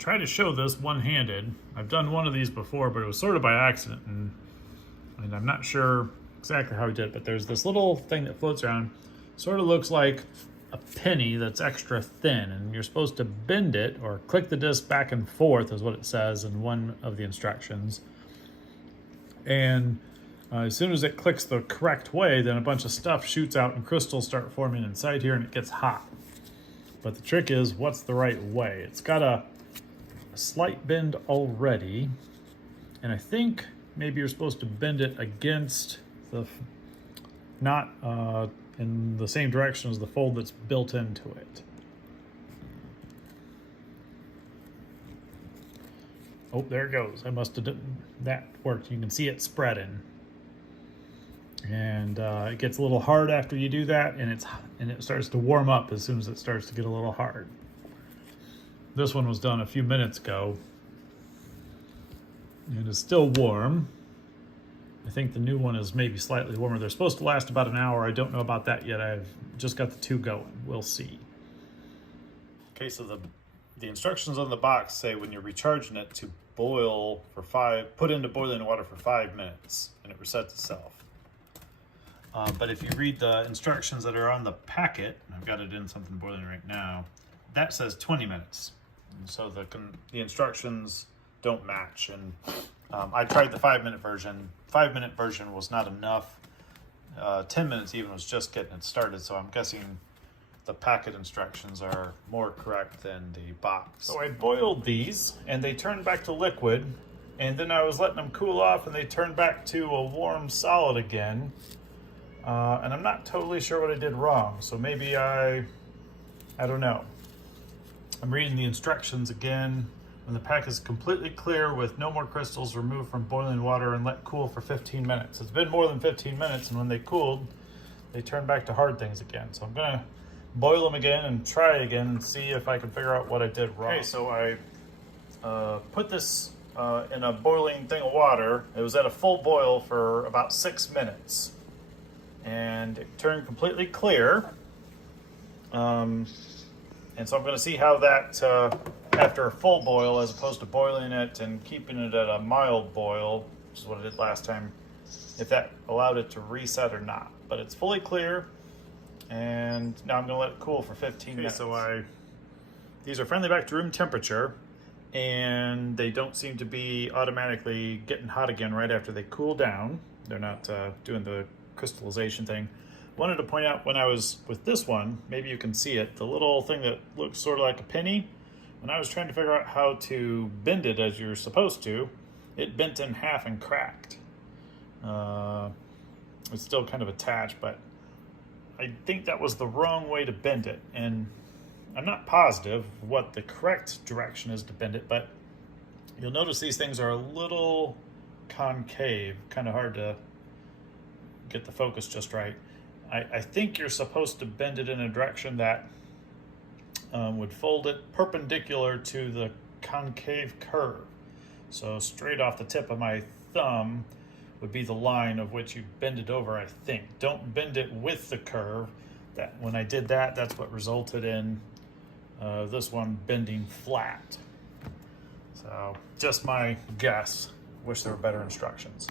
try to show this one-handed. I've done one of these before, but it was sort of by accident, and I'm not sure exactly how I did it, but there's this little thing that floats around. Sort of looks like a penny that's extra thin, and you're supposed to bend it or click the disc back and forth is what it says in one of the instructions. And as soon as it clicks the correct way, then a bunch of stuff shoots out and crystals start forming inside here and it gets hot. But the trick is, what's the right way? It's got a slight bend already, and I think maybe you're supposed to bend it against the, not in the same direction as the fold that's built into it. Oh, there it goes. I must have done that worked. You can see it spreading. And it gets a little hard after you do that, and it starts to warm up as soon as it starts to get a little hard. This one was done a few minutes ago, and it's still warm. I think the new one is maybe slightly warmer. They're supposed to last about an hour. I don't know about that yet. I've just got the two going. We'll see. Okay, so the instructions on the box say when you're recharging it to boil for put into boiling water for 5 minutes, and it resets itself. But if you read the instructions that are on the packet, I've got it in something boiling right now, that says 20 minutes. And so the instructions don't match. And I tried the 5-minute version. 5-minute version was not enough. 10 minutes even was just getting it started. So I'm guessing the packet instructions are more correct than the box. So I boiled these and they turned back to liquid. And then I was letting them cool off and they turned back to a warm solid again. And I'm not totally sure what I did wrong, so maybe I don't know. I'm reading the instructions again. When the pack is completely clear with no more crystals, remove from boiling water and let cool for 15 minutes. It's been more than 15 minutes, and when they cooled, they turned back to hard things again. So I'm gonna boil them again and try again and see if I can figure out what I did wrong. Okay, so I put this in a boiling thing of water. It was at a full boil for about 6 minutes. And it turned completely clear. And so I'm going to see how that, after a full boil, as opposed to boiling it and keeping it at a mild boil, which is what I did last time, if that allowed it to reset or not. But it's fully clear, and now I'm going to let it cool for 15 minutes. So these are friendly back to room temperature, and they don't seem to be automatically getting hot again right after they cool down. They're not doing the crystallization thing. Wanted to point out when I was with this one, maybe you can see it, the little thing that looks sort of like a penny. When I was trying to figure out how to bend it as you're supposed to, it bent in half and cracked. It's still kind of attached, but I think that was the wrong way to bend it. And I'm not positive what the correct direction is to bend it, but you'll notice these things are a little concave, kind of hard to get the focus just right. I think you're supposed to bend it in a direction that would fold it perpendicular to the concave curve. So straight off the tip of my thumb would be the line of which you bend it over, I think. Don't bend it with the curve. That when I did that, that's what resulted in this one bending flat. So just my guess. Wish there were better instructions.